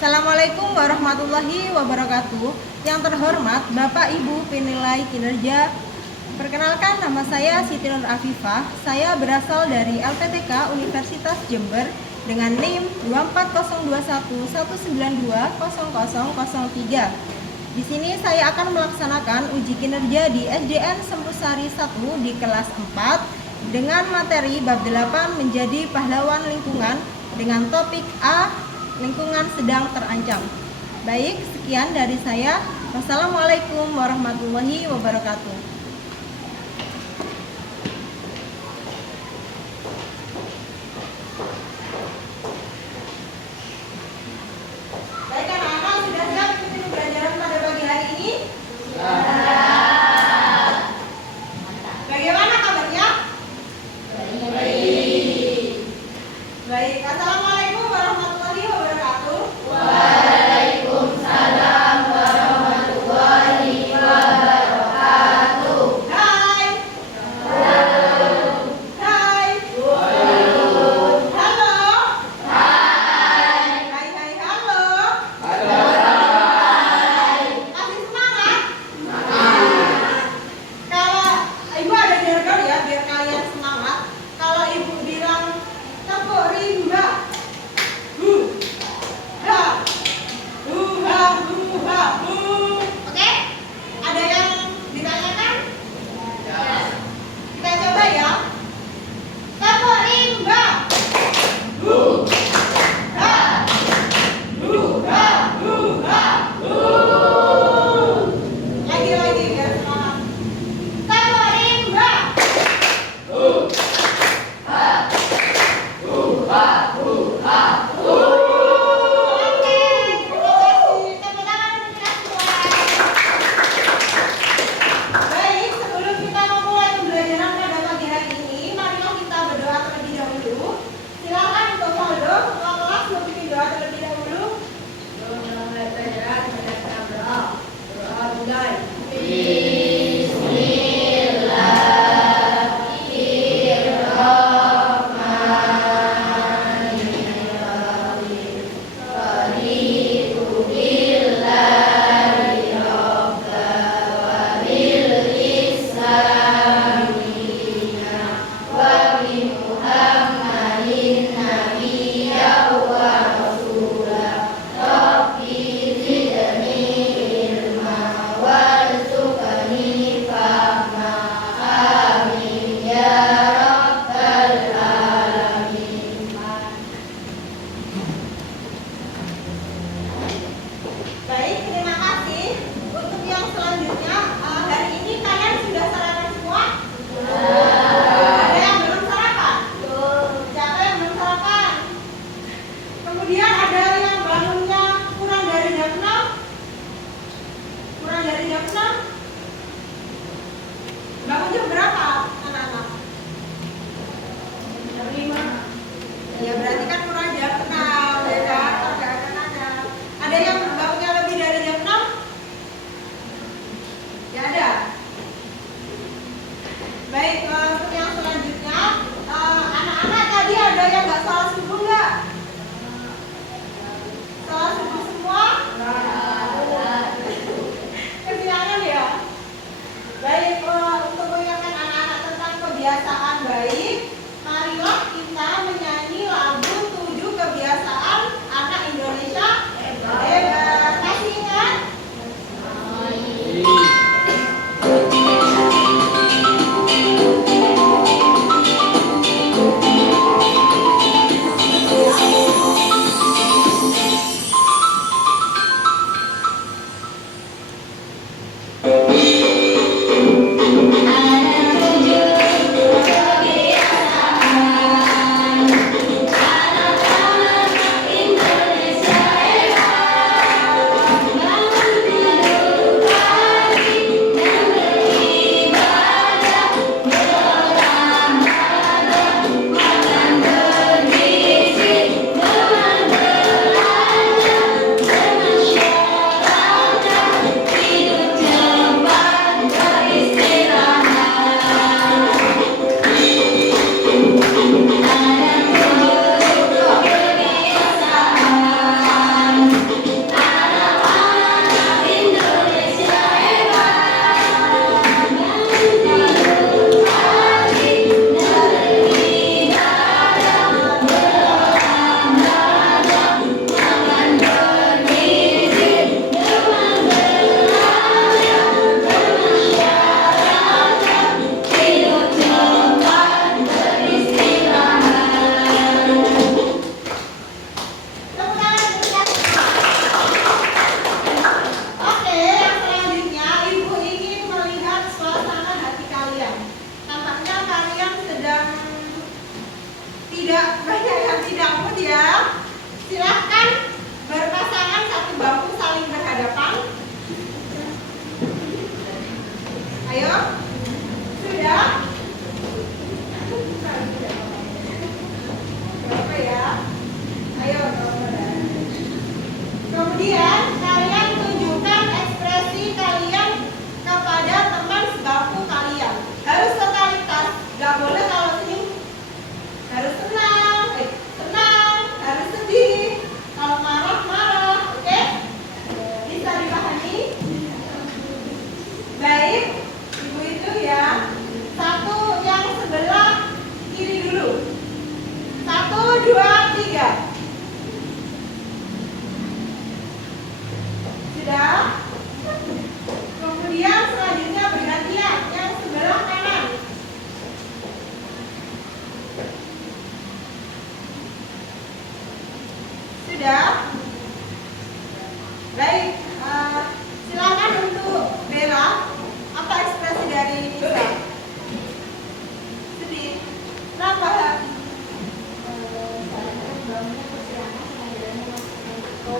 Assalamualaikum warahmatullahi wabarakatuh. Yang terhormat Bapak Ibu penilai kinerja, perkenalkan nama saya Siti Nur Afifah. Saya berasal dari LPTK Universitas Jember dengan NIM 24021920003. Di sini saya akan melaksanakan uji kinerja di SDN Sempusari 1 di kelas 4 dengan materi bab 8 menjadi pahlawan lingkungan dengan topik A, lingkungan sedang terancam. Baik, sekian dari saya. Wassalamualaikum warahmatullahi wabarakatuh. Baik anak-anak, sudah siap ikuti pembelajaran pada pagi hari ini? Bagaimana kabarnya? Baik. Baik, assalamualaikum warahmatullahi wabarakatuh. Waalaikumsalam warahmatullahi wabarakatuh. Hai. Halo. Hai. Halo. Halo. Hai. Hai, hai, halo. Halo. Masih semangat? Semangat. Kalau ibu ada jargon ya biar kalian semangat. Kalau ibu bilang tepuk rimba, hu, ha, hu, ha, hu, ha, hu. Oke? Ada yang ditanyakan? Kita coba ya. Tepuk rimba, hu, ha, hu, ha, hu, ha, hu. Lagi biar semangat. Tepuk rimba. Oke, terima kasih. Tepuk tangan untuk kita semua. Baik, sebelum kita memulai pembelajaran pada pagi hari ini, marilah kita berdoa terlebih dahulu. Silakan untuk Waldo, ketua kelas memimpin doa terlebih dahulu. Doa mulai. Baik, terima kasih. Untuk yang selanjutnya, hari ini kalian sudah sarapan semua? Ada yang belum sarapan? Siapa yang belum sarapan? Kemudian ada yang bangunnya kurang dari jam 6? Kurang dari jam 6? Bangun jam berapa, anak-anak? Jam 5. Ya berarti kan kurang jam 6, ya kan? Agak akan ada. Ada yang bangunnya lebih dari jam 6? Ya ada. Baik, untuk yang selanjutnya, anak-anak tadi ada yang nggak salah subuh nggak? Salah subuh semua? Kesiangan ya. Baik, untuk mengingatkan anak-anak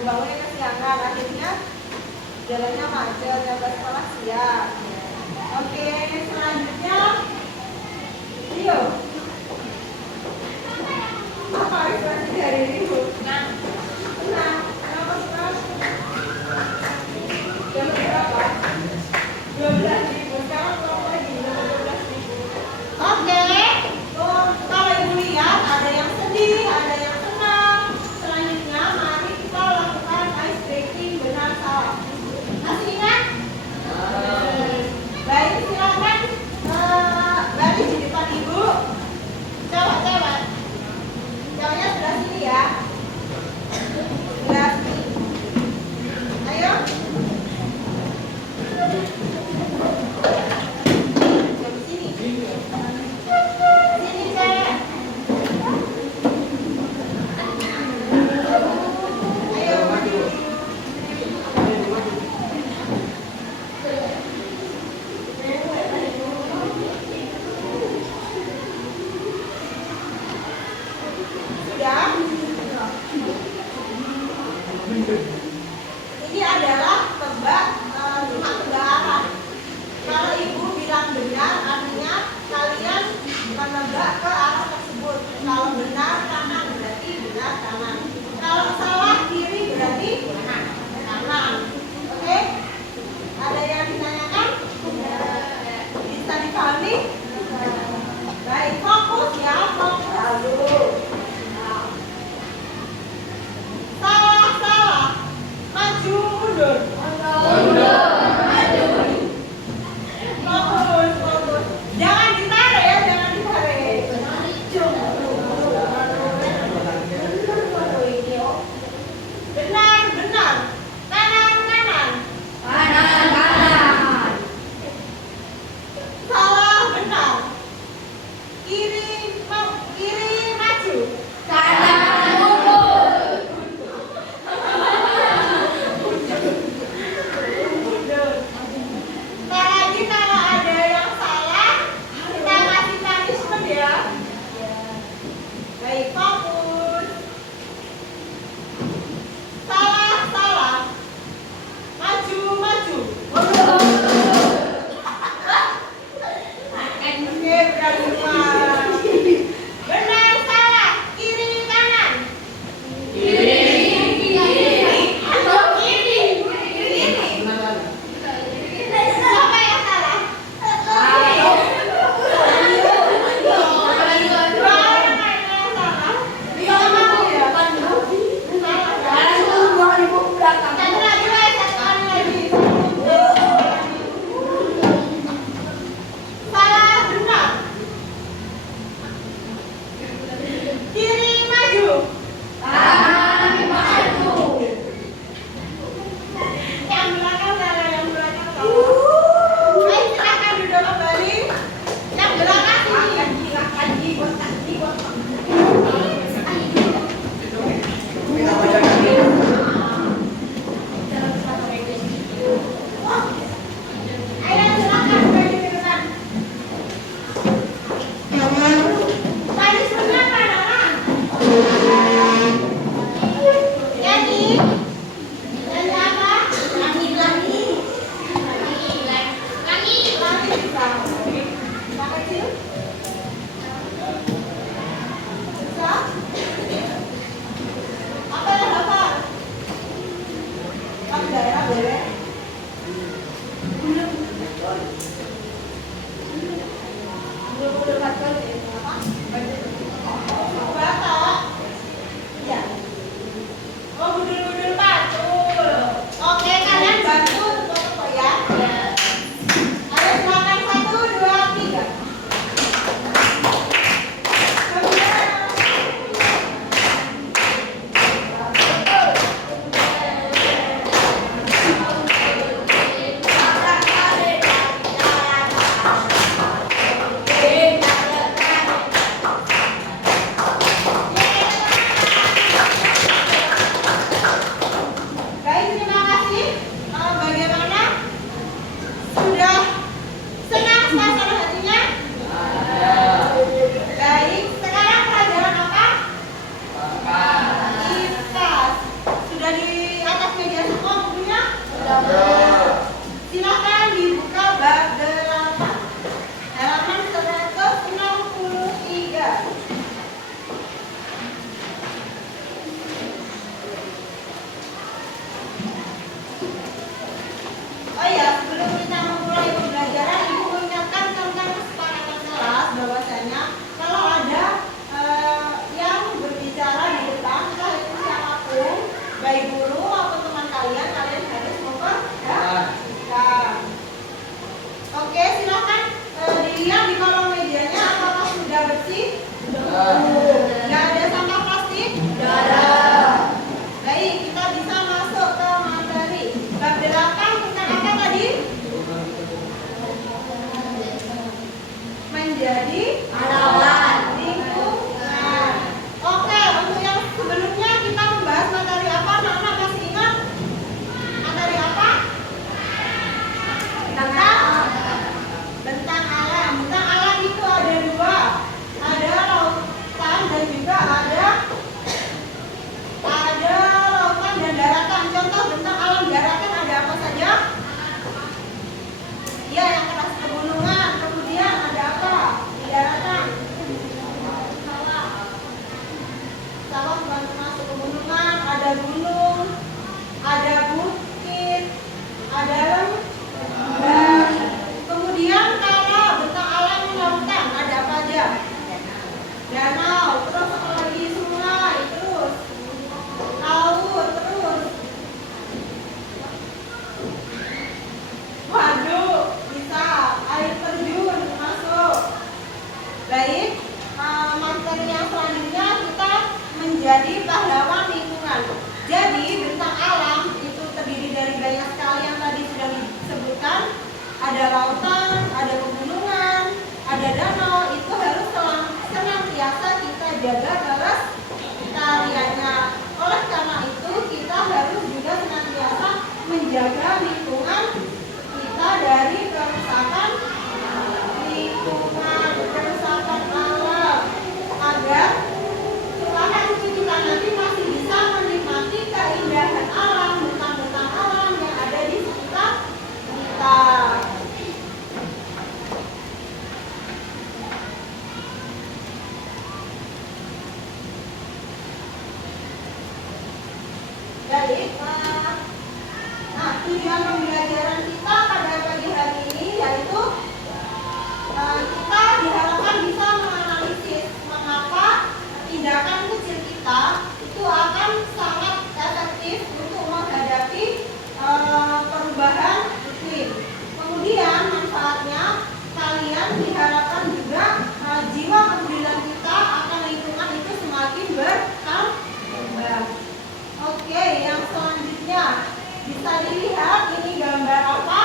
bangunnya kesiangan, akhirnya jalannya macet, sampai sekolah siang. Oke, selanjutnya Rio. Apa ekspresi dari Rio? Nah, kenapa Mas? Jam berapa? 12.000. Sekarang berapa lagi? 12.000. Oke. Tuh, kalau ibu lihat ada yang sedih, ada yang senang. Selanjutnya mari kita lakukan ice breaking benar salah. Masih ingat? Baik, silakan baris di depan ibu. Cewek-cewek. Ceweknya sebelah sini ya. Sebelah sini. Ayo. Sini. Sini cewek. Ayo maju. Sudah? Ini adalah tebak lima tebakan. Kalau ibu bilang benar, artinya kalian menebak ke arah tersebut. Kalau benar kanan, berarti benar kanan. Kalau salah kiri, berarti kanan. Oke? Ada yang ditanyakan? Bisa dipahami? Baik, fokus ya, fokus. Salah. Maju, mundur. Fokus. Jangan ditarik ya, jangan ditarik. Benar. Kanan. Salah, benar. Kiri, maju. Mundur. Ntar lagi kalau ada yang salah, kita kasih punishment ya. Baik, fokus. Salah. Maju. Oke, berani semua. Benar, salah. Kiri, kanan. Siapa yang salah? Dua orang yang salah. Bisa maju ya? Satu lagi, Wes. Satu kali lagi. Salah, benar. Kiri, maju. Yang belakang salah, yang belakang salah. Baik, silakan duduk kembali. Yang belakang sini. Ayo silakan berdiri di depan. Punishment-nya apa, anak-anak? Jadi apa? Langit bisa. Yang kecil? Bisa? Apa yang hafal? Kamu daerah boleh? Batok. Iya. Oh, budul-budul patul. Oke, kalian bantu foto ya. Ayo silakan 1, 2, 3. Kemudian Nah, tujuan pembelajaran kita pada pagi hari ini yaitu kita diharapkan bisa menganalisis mengapa tindakan kecil kita itu akan sangat efektif untuk menghadapi perubahan iklim. Kemudian manfaatnya kalian diharapkan juga jiwa kepedulian kita akan lingkungan itu semakin berkembang. Oke, yang selanjutnya bisa dilihat ini gambar apa?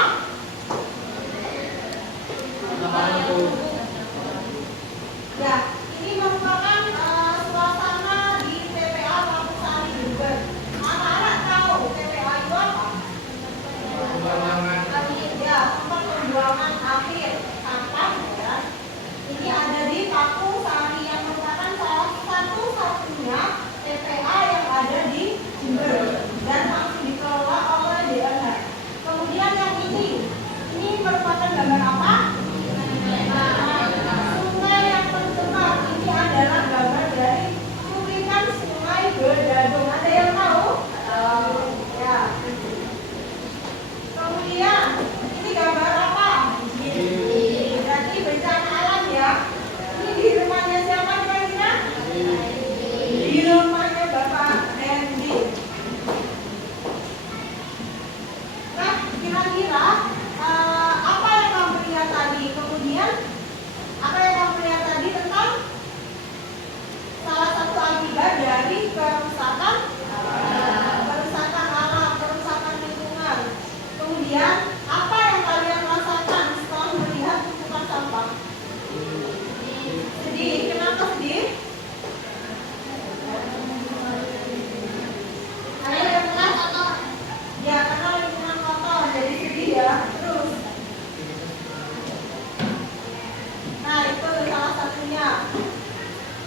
Ya, ini merupakan suasana di TPA Mampusari Jember. Anak-anak tahu TPA itu apa? Ya, tempat pembuangan akhir sampah ya. Ini ada di Mampusari yang merupakan salah satu-satunya TPA yang ada di Jember dan masih dikelola oleh DLH. Kemudian yang ini merupakan gambar apa? Sungai yang tercemar. Ini adalah gambar dari cuplikan Sungai Bedadung. Ada yang tahu? Ya. Kemudian ini gambar apa? Jadi bencana alam ya. Ini di rumahnya siapa kira-kira? Di rumahnya Bapak Hendy. Nah, kira-kira apa yang kamu lihat tadi? Kemudian apa yang kamu lihat tadi tentang salah satu akibat dari kerusakan alam, kerusakan lingkungan. Kemudian apa yang kalian rasakan setelah melihat tumpukan sampah? Sedih. Kenapa sedih? Karena lingkungan kotor. Ya, karena lingkungan kotor, jadi sedih ya. Terus, nah itu salah satunya.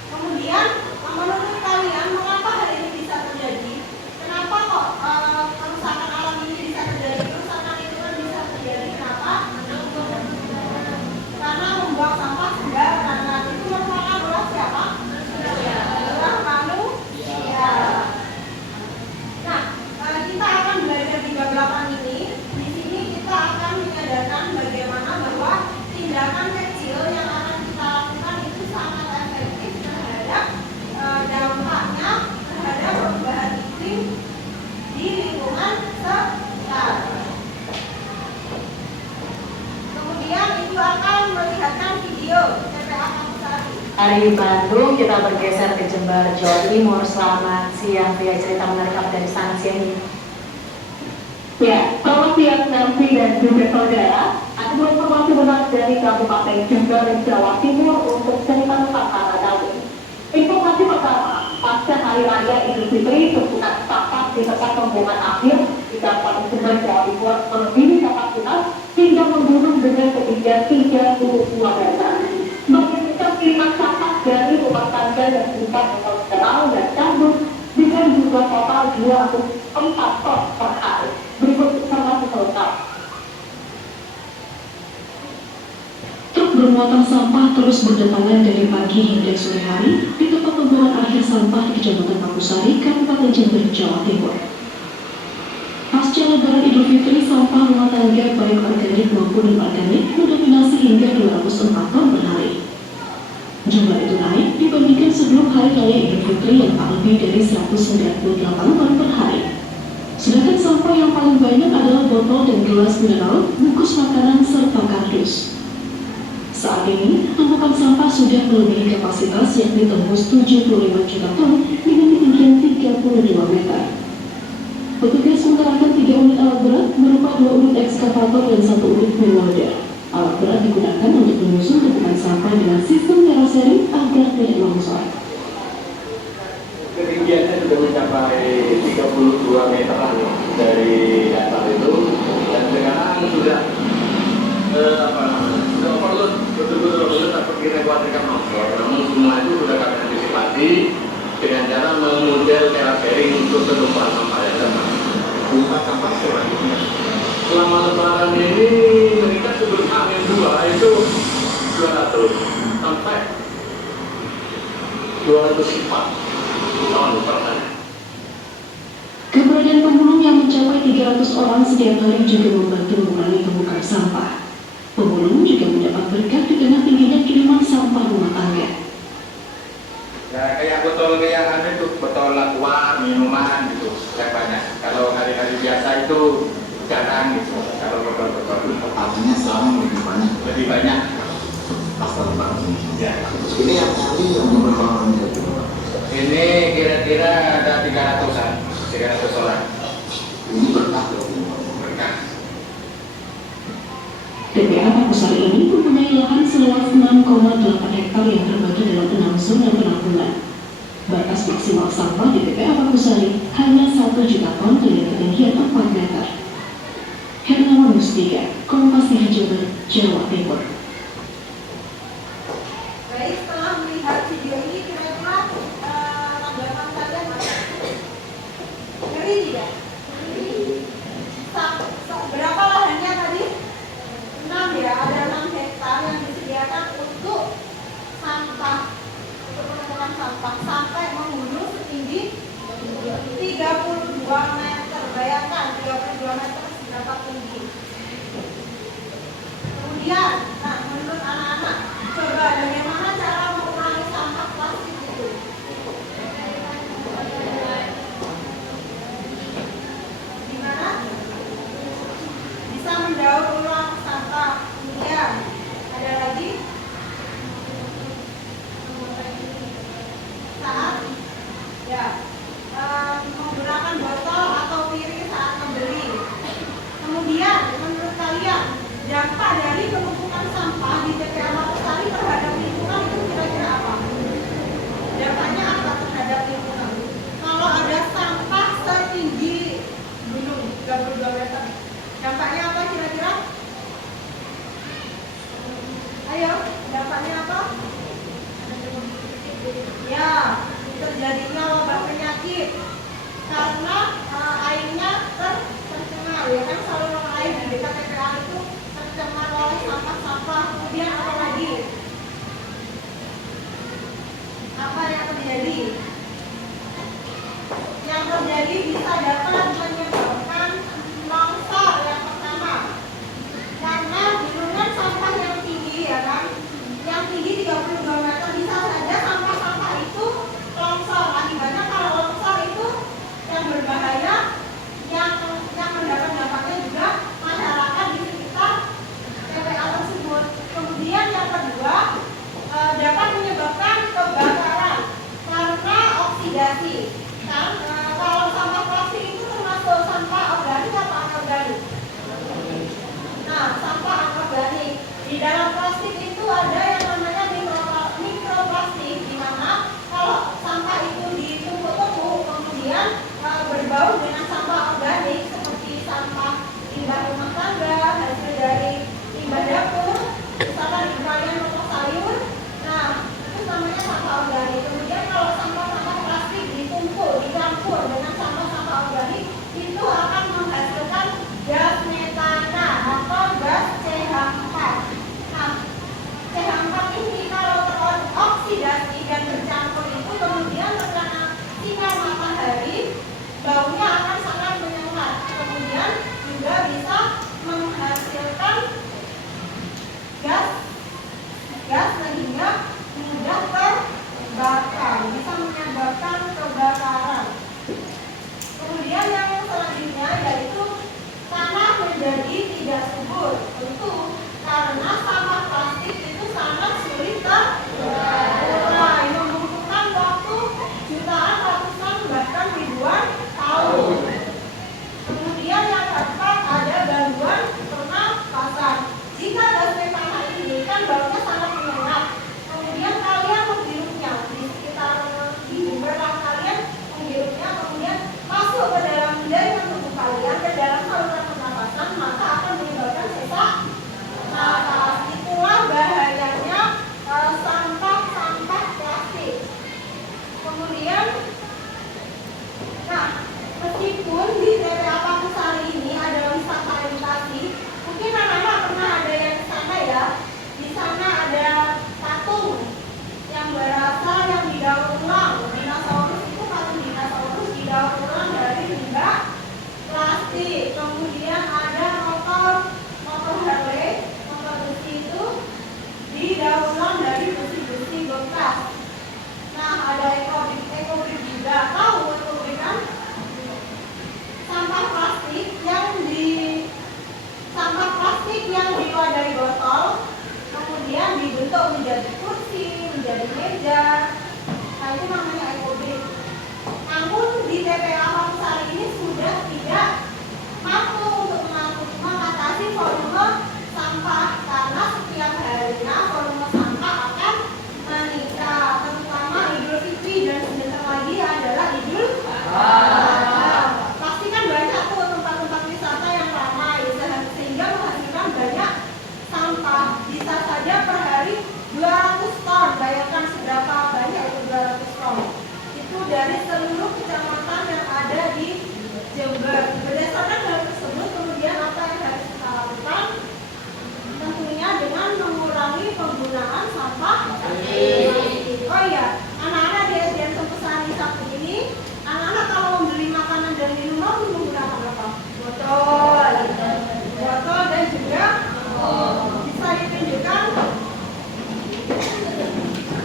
Kemudian, menurut kalian mengapa hal ini bisa terjadi? Kenapa kok kerusakan alam ini bisa terjadi? Kerusakan lingkungan bisa terjadi? Kenapa? Karena membuang sampah sembarangan. Nah, itu merupakan ulah siapa? Ulah manusia. Nah, kita akan belajar di bab 8 ini. Di sini kita akan menyadarkan bagaimana bahwa tindakan kecil yang akan kita lakukan itu sangat efektif terhadap dampaknya terhadap perubahan iklim di lingkungan sekitar. Kemudian itu akan melihatkan video TPA Mampusari. Dari Bandung kita bergeser ke Jember, Jawa Timur. Selamat siang, pria cerita menarik apa dari sana siang ini? Ya, selamat siang Nancy dan juga saudara. Ada dua informasi menarik dari Kabupaten Jember, Jawa Timur untuk cerita Nusantara kali. Informasi pertama, pasca Hari Raya Idul Fitri, tumpukan sampah di tempat pembuangan akhir di Kabupaten Jember, Jawa Timur melebihi kapasitas hingga membunuh dengan ketinggian 32 meter. Bagaimana kiriman sampah dari rumah tangga dan tempat operasional dan kandung dengan jumlah total 204 ton per hari. Berikut informasi selengkap. Truk bermuatan sampah terus berdatangan dari pagi hingga sore hari di tempat pembuangan akhir sampah di Kecamatan Mampusari, Kabupaten Jember, Jawa Timur. Pasca Lebaran Idul Fitri, sampah rumah tangga baik organik maupun non-organik mendominasi hingga 204 ton per hari. Jumlah itu naik dibandingkan sebelum Hari Raya Idul Fitri yang tak lebih dari 198 ton per hari. Sedangkan sampah yang paling banyak adalah botol dan gelas mineral, bungkus makanan, serta kardus. Saat ini, tumpukan sampah sudah melebihi kapasitas yakni tembus 75 juta ton dengan ketinggian 32 meter. Petugas mengerahkan 3 unit alat berat berupa 2 unit ekskavator dan 1 unit welder. Alat berat digunakan untuk menyusun tumpukan sampah dengan sistem terosering agar tidak longsor. Ketinggiannya sudah mencapai 32 meteran dari dasar itu, dan sekarang sudah overload, betul-betul overload, takut kita khawatirkan longsor. Namun semua itu sudah kami antisipasi dengan cara memodel terasering untuk penumpukan sampah yang sama. Bukan sampah selanjutnya. Selama lebaran ini meningkat sebelum Amin 2 itu 200 sampai 204 ton per hari. Keberadaan pemulung yang setiap hari juga membantu mengurangi tumpukan sampah. Pemulung juga mendapat berkah di tengah tingginya kiriman sampah rumah tangga. Ya kayak botol kayak itu botol aqua, minuman gitu, yang banyak. Kalau hari-hari biasa itu jarang gitu. Kalau botol-botol artinya sekarang lebih banyak asal ya. ini yang kali yang berapa orang Ini kira-kira ada 300-an, 300 orang. ini berkah Berkah. TPA Pakusari ini mempunyai lahan seluas 6,8 hektar yang terbagi dalam 6 zona penampungan. Batas maksimal sampah di TPA Pakusari hanya 1 juta ton dengan ketinggian 4 meter. Hernawan Mustika, Kompas TV Jember, Jawa Timur. Baik, setelah melihat video ini kira-kira tanggapan kalian apa? Ngeri tidak? Berapa lahannya tadi? 6 ya, ada 6 hektar yang disediakan untuk sampah, untuk penumpukan sampah sampai menghulu setinggi 32 meter. Bayangkan 32 meter seberapa tinggi. Kemudian, nah menurut anak-anak, coba bagaimana cara mengurangi sampah plastik itu? Gimana? Bisa mendaur ulang sampah. Kemudian ada lagi saat ya menggunakan botol atau piring saat membeli. Kemudian menurut kalian dampak dari penumpukan sampah di TPA Pakusari terhadap lingkungan itu kira-kira apa? Dampaknya apa terhadap lingkungan? Kalau ada sampah setinggi gunung 32 meter, dampaknya apa kira-kira? Ayo, dampaknya apa? Ya, terjadinya wabah penyakit karena airnya tercemar, ya kan saluran air di dekat TPA itu tercemar oleh sampah-sampah. Kemudian apa lagi? Apa yang terjadi? Yang terjadi bisa dapat menyebabkan longsor yang pertama, karena gunungan sampah yang tinggi, ya kan, yang tinggi 32 meter, bisa saja sampah-sampah itu longsor. Akibatnya kalau longsor itu yang berbahaya, yang Nah, itu namanya ekobrik. Namun di TPA Pakusari ini sudah tidak mampu untuk mengatasi volume sampah karena setiap harinya volume sampah akan meningkat, terutama Idul Fitri dan sebentar lagi adalah Idul Adha. Pasti kan banyak tuh tempat-tempat wisata yang ramai sehingga menghasilkan banyak sampah. Bisa saja per hari 200 ton. Bayangkan seberapa banyak itu 200 ton. Itu dari seluruh kecamatan yang ada di Jember. Berdasarkan hal tersebut, kemudian apa yang harus kita lakukan? Tentunya dengan mengurangi penggunaan sampah plastik. Oh iya, anak-anak di SDN Sempusari 1 ini, anak-anak kalau membeli makanan dan minuman menggunakan apa? Botol, botol dan juga bisa ditunjukkan.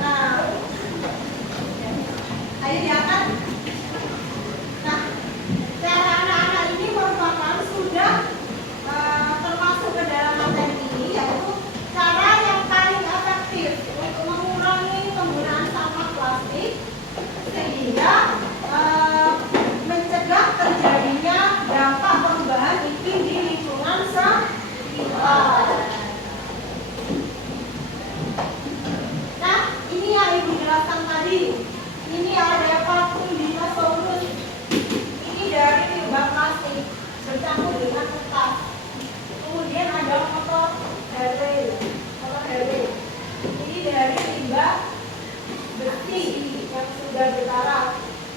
Nah, ayo diangkat. Nah, cara anak-anak ini merupakan sudah termasuk ke dalam materi ini, yaitu cara yang paling efektif untuk mengurangi penggunaan sampah plastik sehingga mencegah terjadinya dampak perubahan iklim di lingkungan sekitar. Nah, ini yang Ibu jelaskan tadi. Ini ada vakum dinosaurus. Ini dari limbah plastik bercampur dengan kertas. Kemudian ada motor hele. Ini dari limbah besi yang sudah berkarat.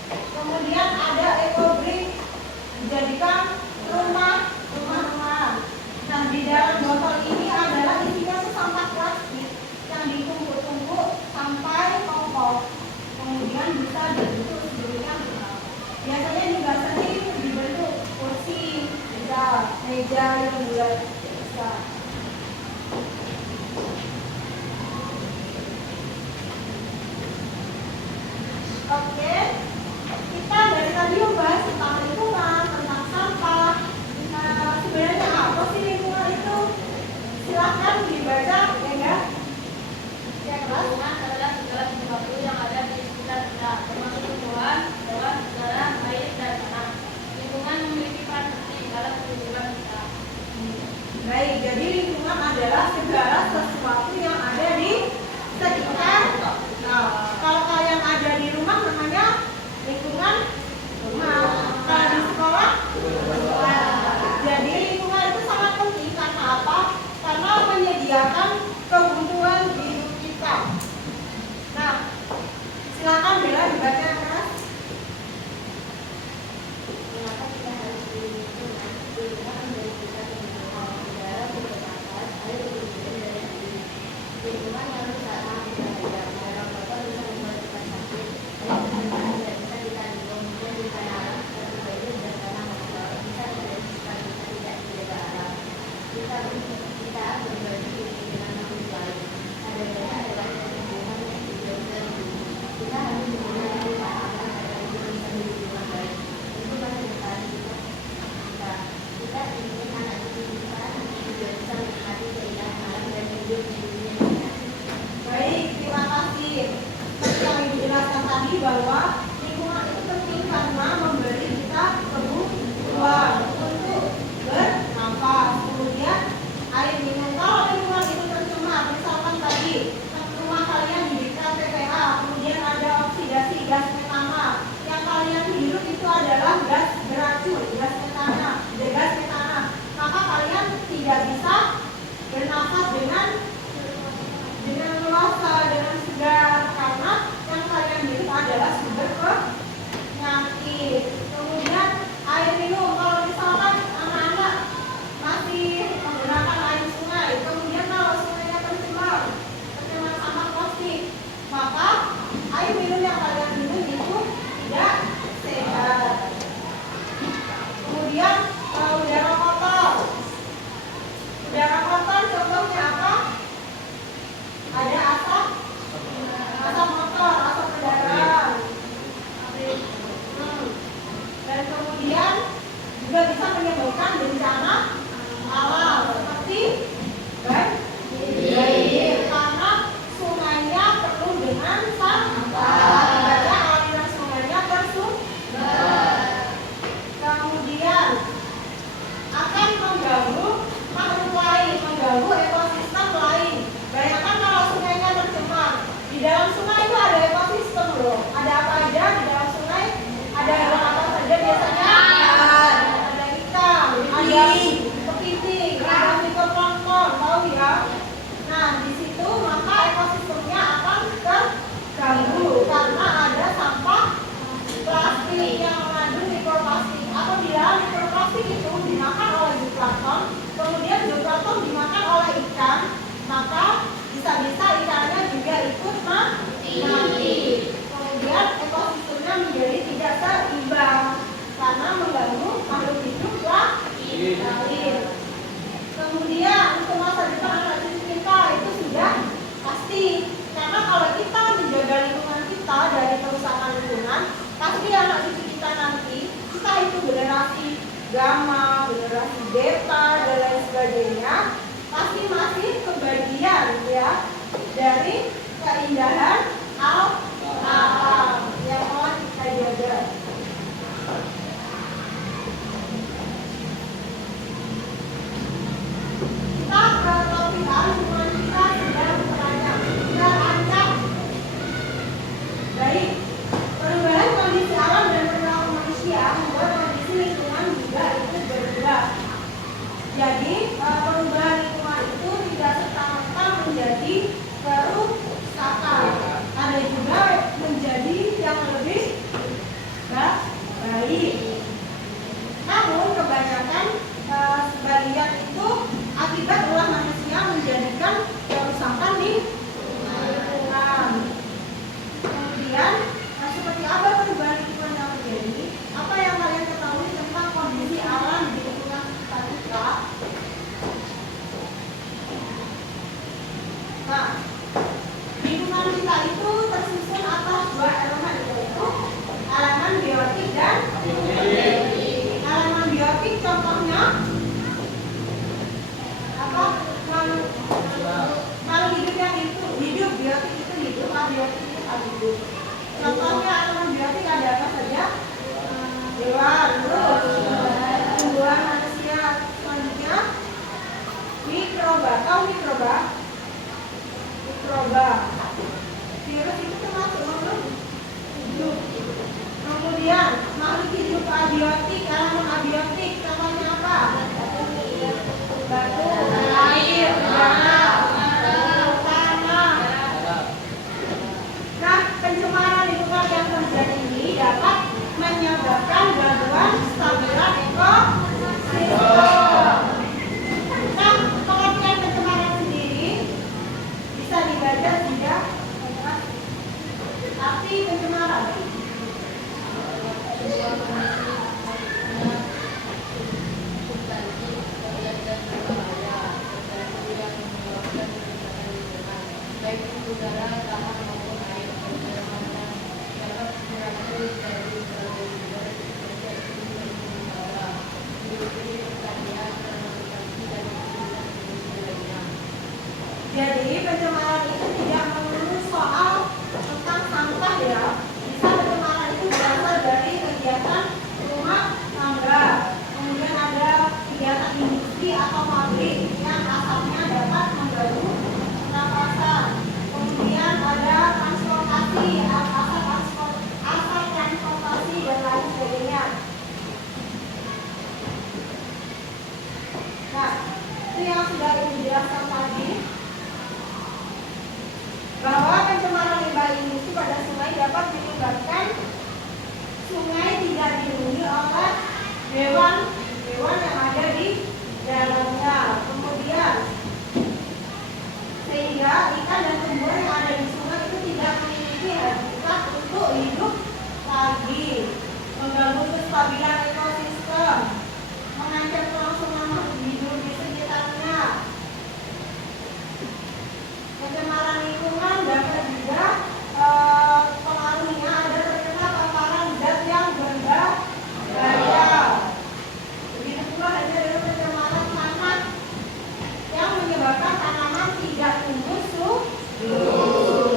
Kemudian ada ekobrik dijadikan rumah-rumahan. Nah, di dalam botol ini adalah isinya sampah plastik yang ditumpuk-tumpuk sampai kompos. Kemudian bisa dibentuk sedemikian rupa. Biasanya di basah ini dibentuk kursi, meja yang bulat bisa. Oke, kita dari tadi membahas tentang lingkungan, tentang sampah. Sebenarnya apa sih lingkungan itu? Silahkan dibaca, ya enggak? Ya, Lingkungan adalah segala sesuatu yang ada di sekitar kita, termasuk tumbuhan, hewan, udara, air, dan tanah. Lingkungan memiliki peran penting dalam kehidupan kita. baik, jadi lingkungan adalah segala sesuatu yang ada di sekitar. Nah, kalau kalian ada di rumah namanya lingkungan rumah. Kalau di sekolah, jadi lingkungan itu sangat penting karena apa? Karena menyediakan kebutuhan hidup kita. Nah, silakan Bella dibaca yang keras. Mengapa kita harus di lingkungan? Lingkungan menjadi kita kebutuhan udara bernapas, air berguna dari diri. Lingkungan yang rusak kita jaga. Dalam kotor bisa membuat kita sakit. Air berguna tidak bisa kita minum dan bisa alam seperti air dan tanah kotor bisa terdeteksi kita tidak dijaga alam. Kita berbagi dengan makhluk lain. Ada banyak hewan dan tumbuhan yang hidup dan hidup. Kita harus menggunakan usahakan agar kita bisa hidup dengan baik. Untuk masa depan kita ingin anak cucu kita juga bisa menikmati keindahan alam dan hidup di dunia ini. Baik, terima kasih. Seperti yang Ibu jelaskan tadi bahwa lingkungan itu penting karena memberi kita kebutuhan untuk bernafas. Kemudian air minum. Kalau lingkungan itu tercemar, misalkan tadi rumah kalian diberikan TPA, kemudian ada oksidasi gas metana. Yang kalian hirup itu adalah gas beracun, gas metana. Maka kalian tidak bisa bernafas dengan luasa, dengan segar karena yang kalian hirup adalah sumber penyakit. Kemudian air minum, kalau misalkan anak-anak masih menggunakan air sungai, kemudian kalau sungainya tercemar sampah plastik, maka air minum yang kalian minum itu tidak sehat. Kemudian udara kotor. Udara kotor contohnya apa? Ada asap motor, asap kendaraan. Dan kemudian juga bisa menimbulkan bencana alam seperti banjir karena sungainya penuh dengan sampah. Lain. Kemudian untuk masa depan anak cucu kita itu sudah pasti. Karena kalau kita menjaga lingkungan kita dari kerusakan lingkungan, pasti anak cucu kita nanti, kita itu generasi gamma, generasi beta, dan lain sebagainya, pasti masih kebagian ya dari keindahan alam yang telah kita jaga. Kita ke topik lingkungan kita sedang terancam. Baik, perubahan kondisi alam dan perilaku manusia membuat kondisi lingkungan juga itu berubah. Jadi perubahan lingkungan itu tidak serta-merta menjadi kerusakan. Ada juga menjadi yang lebih baik. Namun kebanyakan sebagian itu akibat ulah manusia menjadikan kerusakan di lingkungan. Kemudian seperti apa perubahan lingkungan yang terjadi? Apa yang kalian ketahui tentang kondisi alam di lingkungan sekitar kita? Nah, lingkungan kita itu tersusun atas dua elemen, yaitu elemen biotik dan biotik. Elemen biotik contohnya apa? Makhluk hidup yang hidup, biotik itu hidup, abiotik itu hidup. Contohnya elemen biotik ada apa saja? Hewan, tumbuhan, manusia. Selanjutnya mikroba. Tahu mikroba? Mikroba. Virus itu termasuk makhluk hidup. Kemudian makhluk hidup abiotik, elemen abiotik. Contohnya apa? Batu, air, udara, tanah. Nah, pencemaran lingkungan yang terjadi ini dapat menyebabkan gangguan stabilan ekosistem. Nah, pengertian pencemaran sendiri bisa dibaca tidak arti pencemaran. Baik udara, tanah maupun air pencemaran dapat berasal dari berbagai sumber seperti udara, industri, pertanian, transportasi, dan industri lainnya. Jadi pencemaran itu tidak melulu soal tentang sampah ya. Bisa pencemaran itu berasal dari kegiatan rumah tangga. Kemudian ada kegiatan industri atau pabrik yang asapnya dapat mengganggu pernapasan. Kemudian ada transportasi, asal transportasi dan lain sebagainya. Nah, itu yang sudah ibu jelaskan tadi, bahwa pencemaran limbah industri pada sungai dapat menyebabkan sungai tidak dilindungi oleh hewan yang ada di dalamnya. Kemudian sehingga ikan dan tumbuhan yang ada di sungai itu tidak memiliki habitat untuk hidup lagi, mengganggu kestabilan ekosistem, mengancam kelangsungan makhluk hidup di sekitarnya. Pencemaran lingkungan dapat juga pengaruhnya ada terkena paparan zat yang berbahaya. Begitu pula halnya dengan pencemaran tanah yang menyebabkan tanaman tidak tumbuh subur.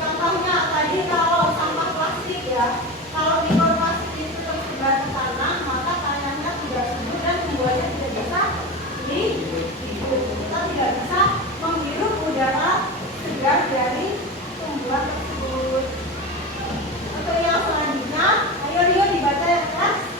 Contohnya tadi kalau sampah plastik ya, kalau mikroplastik itu tersebar ke tanah, maka tanahnya tidak subur dan tumbuhannya tidak bisa hidup. Kita tidak bisa menghirup udara segar dari tumbuhan tersebut. Untuk yang selanjutnya, ayo Rio dibaca yang keras.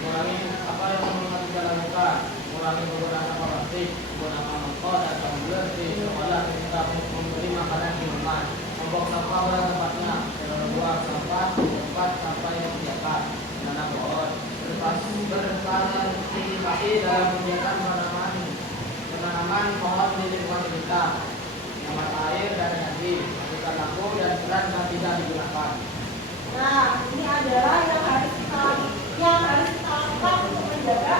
Mengurangi apa yang menggunakan jalan muka, mengurangi penggunaan sampah plastik, menggunakan mangkok dan tumbler di sekolah ketika memberi makanan minuman, membuang sampah pada tempatnya, membuang sampah di tempat sampah yang disediakan, menanam pohon, berpartisipasi dalam kegiatan penanaman pohon di lingkungan sekitar, hemat air dan energi, bukan lampu dan keran yang tidak digunakan. Nah, ini adalah yang harus kita lakukan untuk menjaga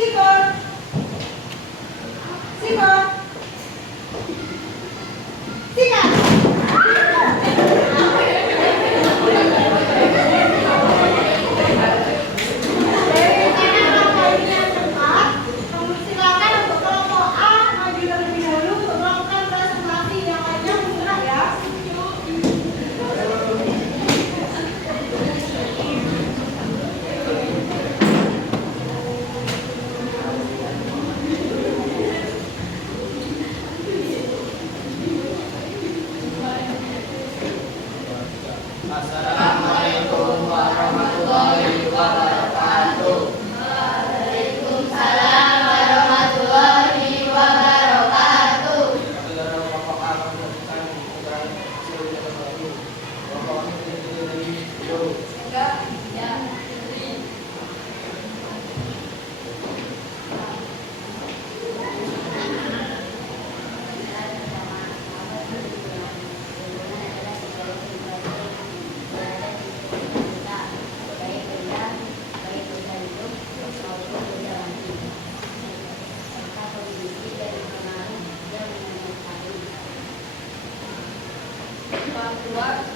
Sikut. Sikut. Sikat. Dari kanan langkah ini yang cepat, silakan untuk kelompok A maju terlebih dahulu untuk melakukan presentasi, yang lainnya bergerak ya. Assalamualaikum warahmatullahi wabarakatuh. Waalaikumsalam warahmatullahi wabarakatuh. Saudara Bapak akan melakukan keterangan seluruhnya terbaru. Bapak kami terdiri dari guru.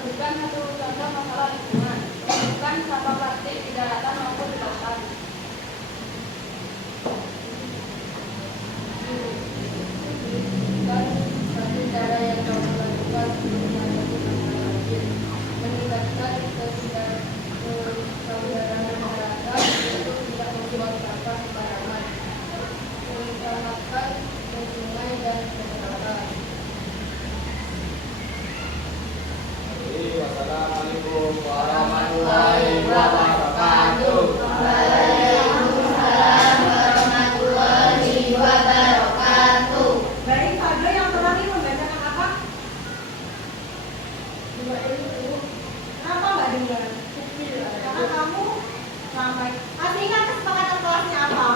Bukan satu contoh masalah lingkungan, bukan sampah plastik di daratan maupun di lautan. Bukan satu cara yang kamu lakukan untuk mengatasi masalah banjir, meningkatkan kesadaran masyarakat untuk tidak membuang sampah sembarangan, menyelamatkan sungai dan daratan. Wassalamualaikum warahmatullahi wabarakatuh. Waalaikumsalam warahmatullahi wabarakatuh. Baik, Fadlo yang terakhir membacakan apa? Kenapa nggak dengar? Karena kamu lambai. Masih ingat kesepakatan kelasnya apa?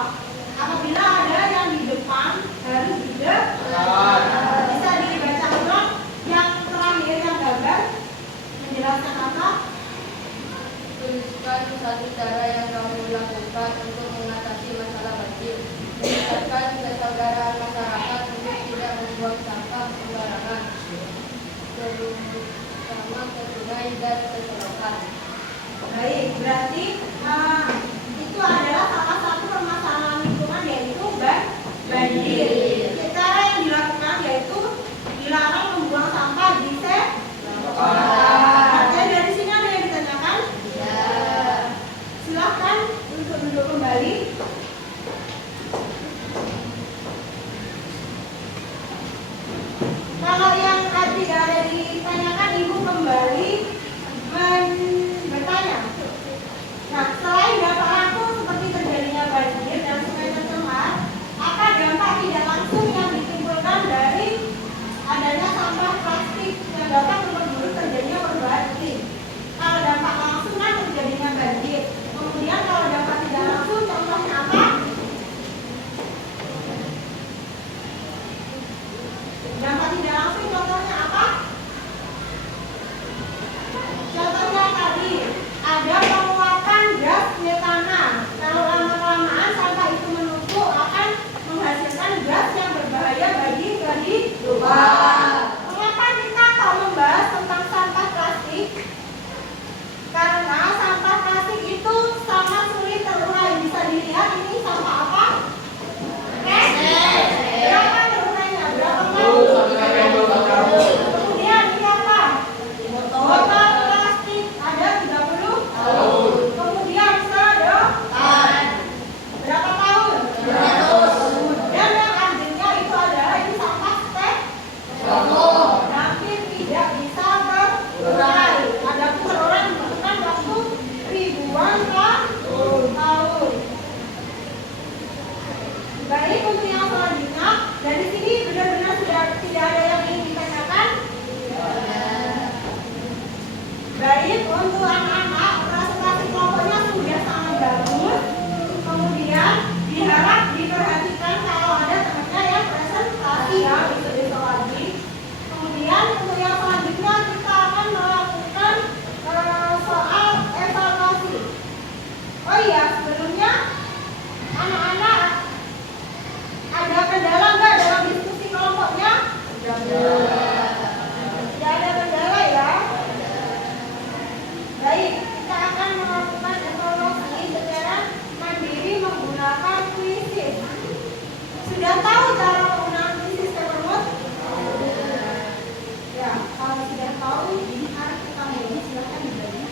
Apabila ada yang di depan harus di depan. Bisa dibaca ulang. Yang terakhir yang gagal menjelaskan apa? Tuliskan satu cara yang kamu lakukan untuk mengatasi masalah banjir. Meningkatkan kesadaran masyarakat untuk tidak membuang sampah sembarangan, terutama ke sungai dan ke selokan. Baik, berarti itu adalah salah satu permasalahan lingkungan, yaitu banjir. Cara yang dilakukan yaitu dilarang membuang sampah di selokan. Dari sini ada yang ditanyakan? Ya. Silahkan untuk duduk kembali. Kalau yang tidak ada ditanyakan, Ibu kembali bertanya. Nah, selain dampak langsung seperti terjadinya banjir dan sungai tercemar, apa dampak tidak langsung yang ditimbulkan dari adanya sampah plastik yang dapat memperburuk terjadinya perubahan iklim? Kalau dampak langsung kan terjadinya banjir. Kemudian kalau dampak tidak langsung, contohnya apa? Dampak tidak langsung contohnya apa? Contohnya tadi ada penguapan gas metana. Kalau lama-kelamaan sampah itu menumpuk akan menghasilkan gas yang berbahaya bagi kehidupan. Mengapa kita kok membahas tentang sampah plastik? Karena sampah plastik itu sangat sulit terurai. Bisa dilihat ini sampah apa? Berapa terurainya? Berapa tahun? Kemudian ini apa? Botol plastik ada 30 tahun. Kemudian sedotan berapa tahun? 100. Dan yang akhirnya itu adalah ini sampah nanti tidak bisa terurai. Ada terurai membutuhkan waktu ribuan tahun. Baik, untuk yang selanjutnya, dari sini benar-benar sudah tidak ada yang ingin ditanyakan. Baik, untuk anak-anak presentasi kelompoknya sudah sangat bagus. Kemudian diharap diperhatikan kalau ada temannya yang presentasi ya, besok-besok lagi. Kemudian untuk yang selanjutnya kita akan melakukan soal evaluasi. Oh iya, sebelumnya anak-anak Sudah tahu cara penggunaan sistem remote? Ya, kalau sudah tahu, mari kita mulai. Silahkan dibagi.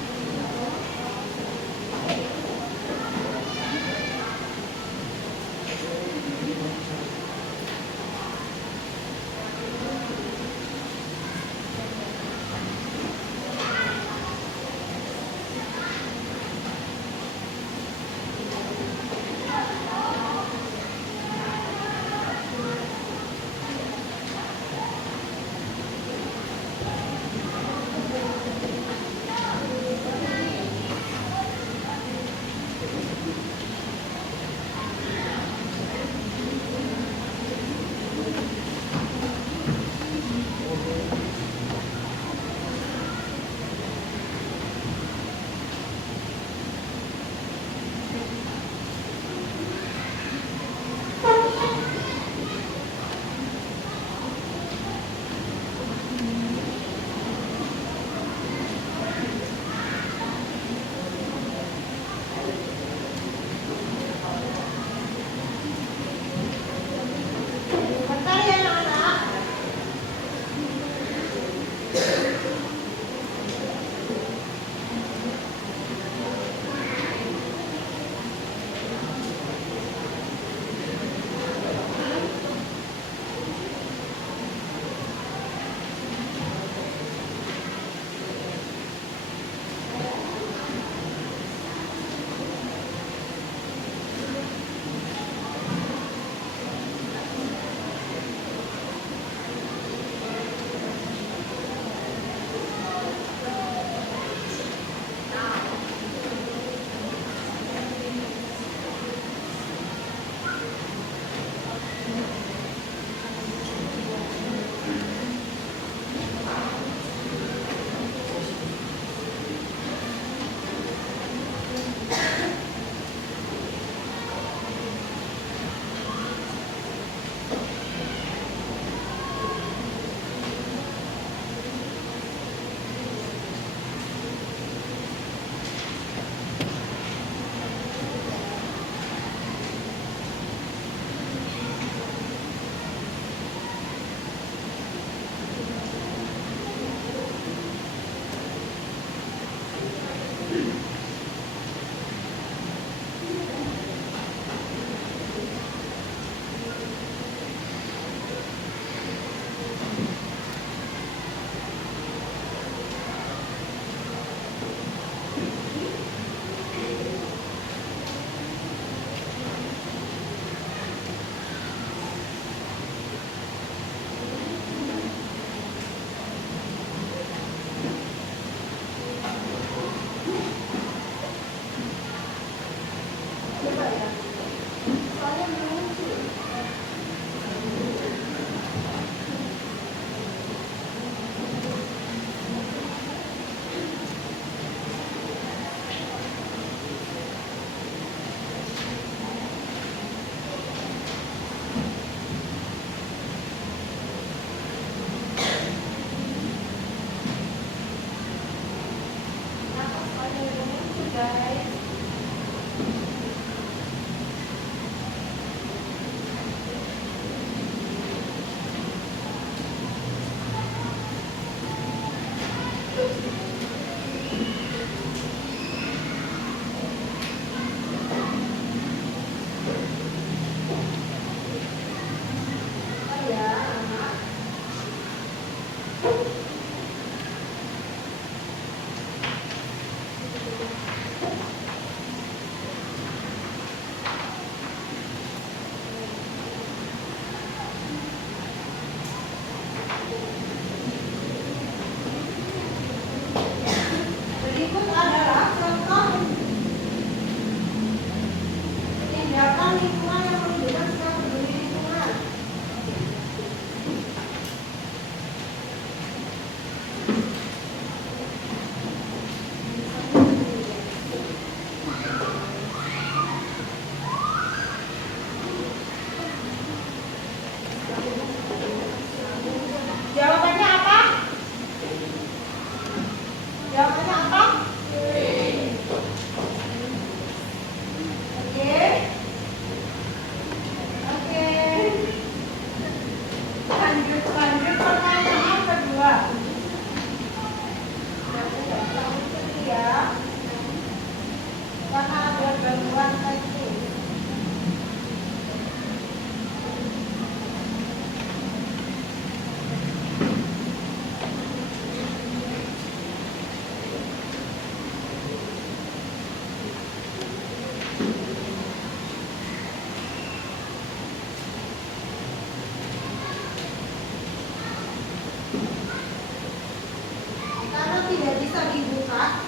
bisa dibuka.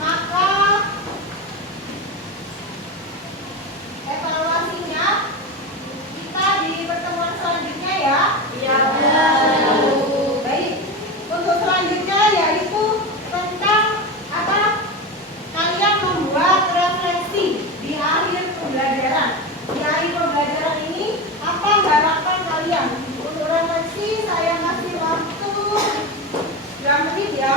Maka evaluasinya kita di pertemuan selanjutnya ya. Iya. Baik. Untuk selanjutnya yaitu tentang apa? Kalian membuat refleksi di akhir pembelajaran. Di akhir pembelajaran ini apa harapan kalian? Untuk refleksi saya kasih waktu 2 menit ya.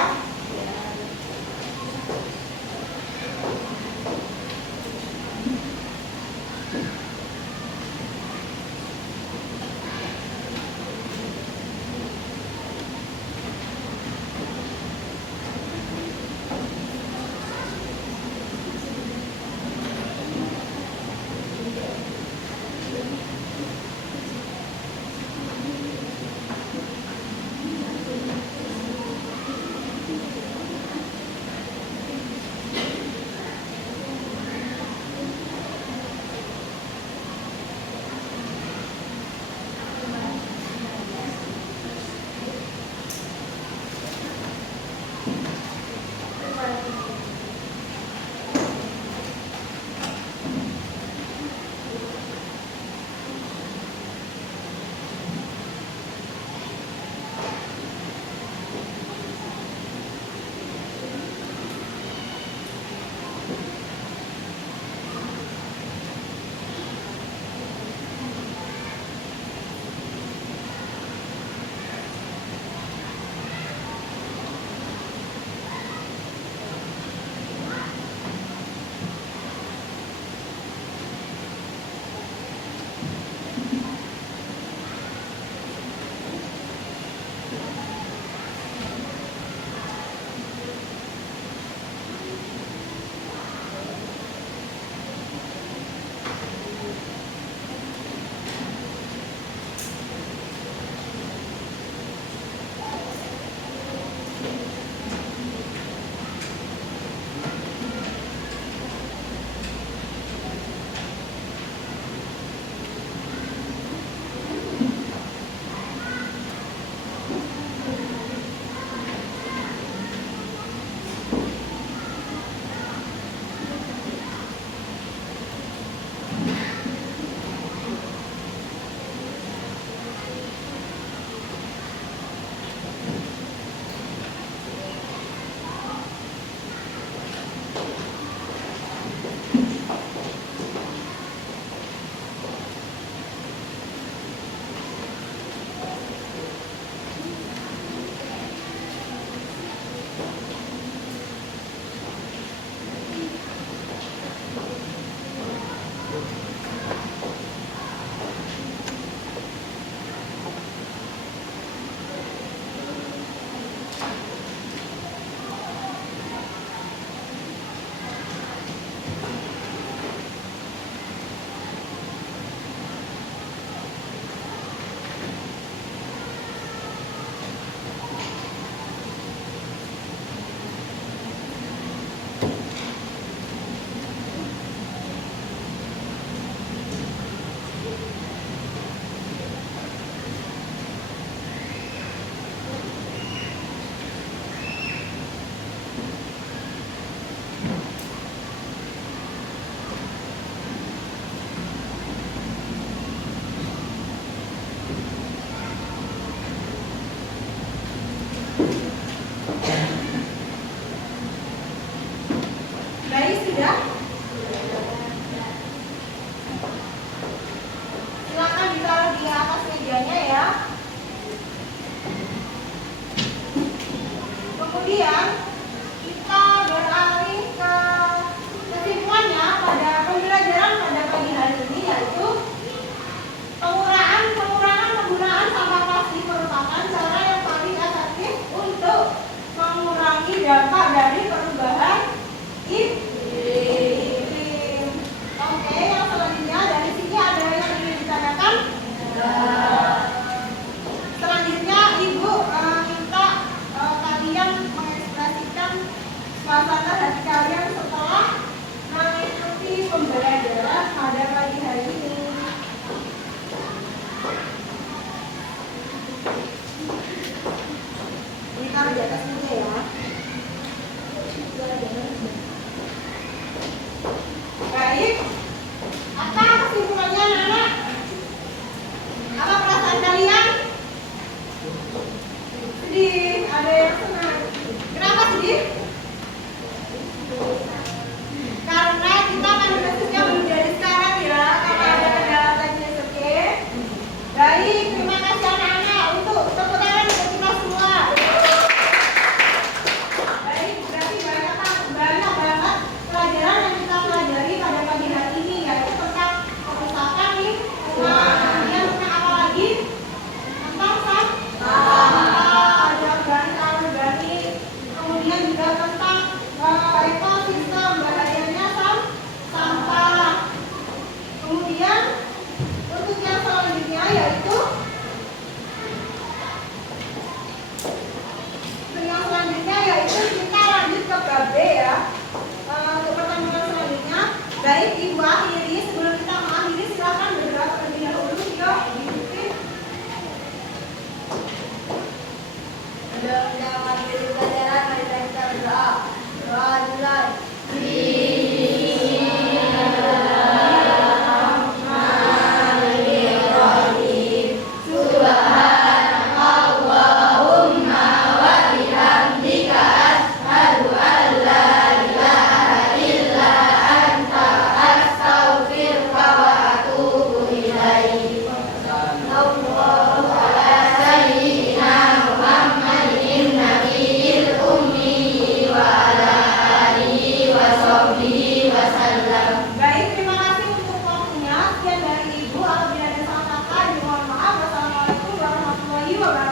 Kemudian kita beralih ke kesimpulannya pada pembelajaran pada pagi hari ini, yaitu pengurangan penggunaan sampah plastik merupakan cara yang paling efektif untuk mengurangi dampak dari perubahan iklim. Oke, yang selanjutnya dari sini ada yang ingin ditanyakan? wabarakatuh.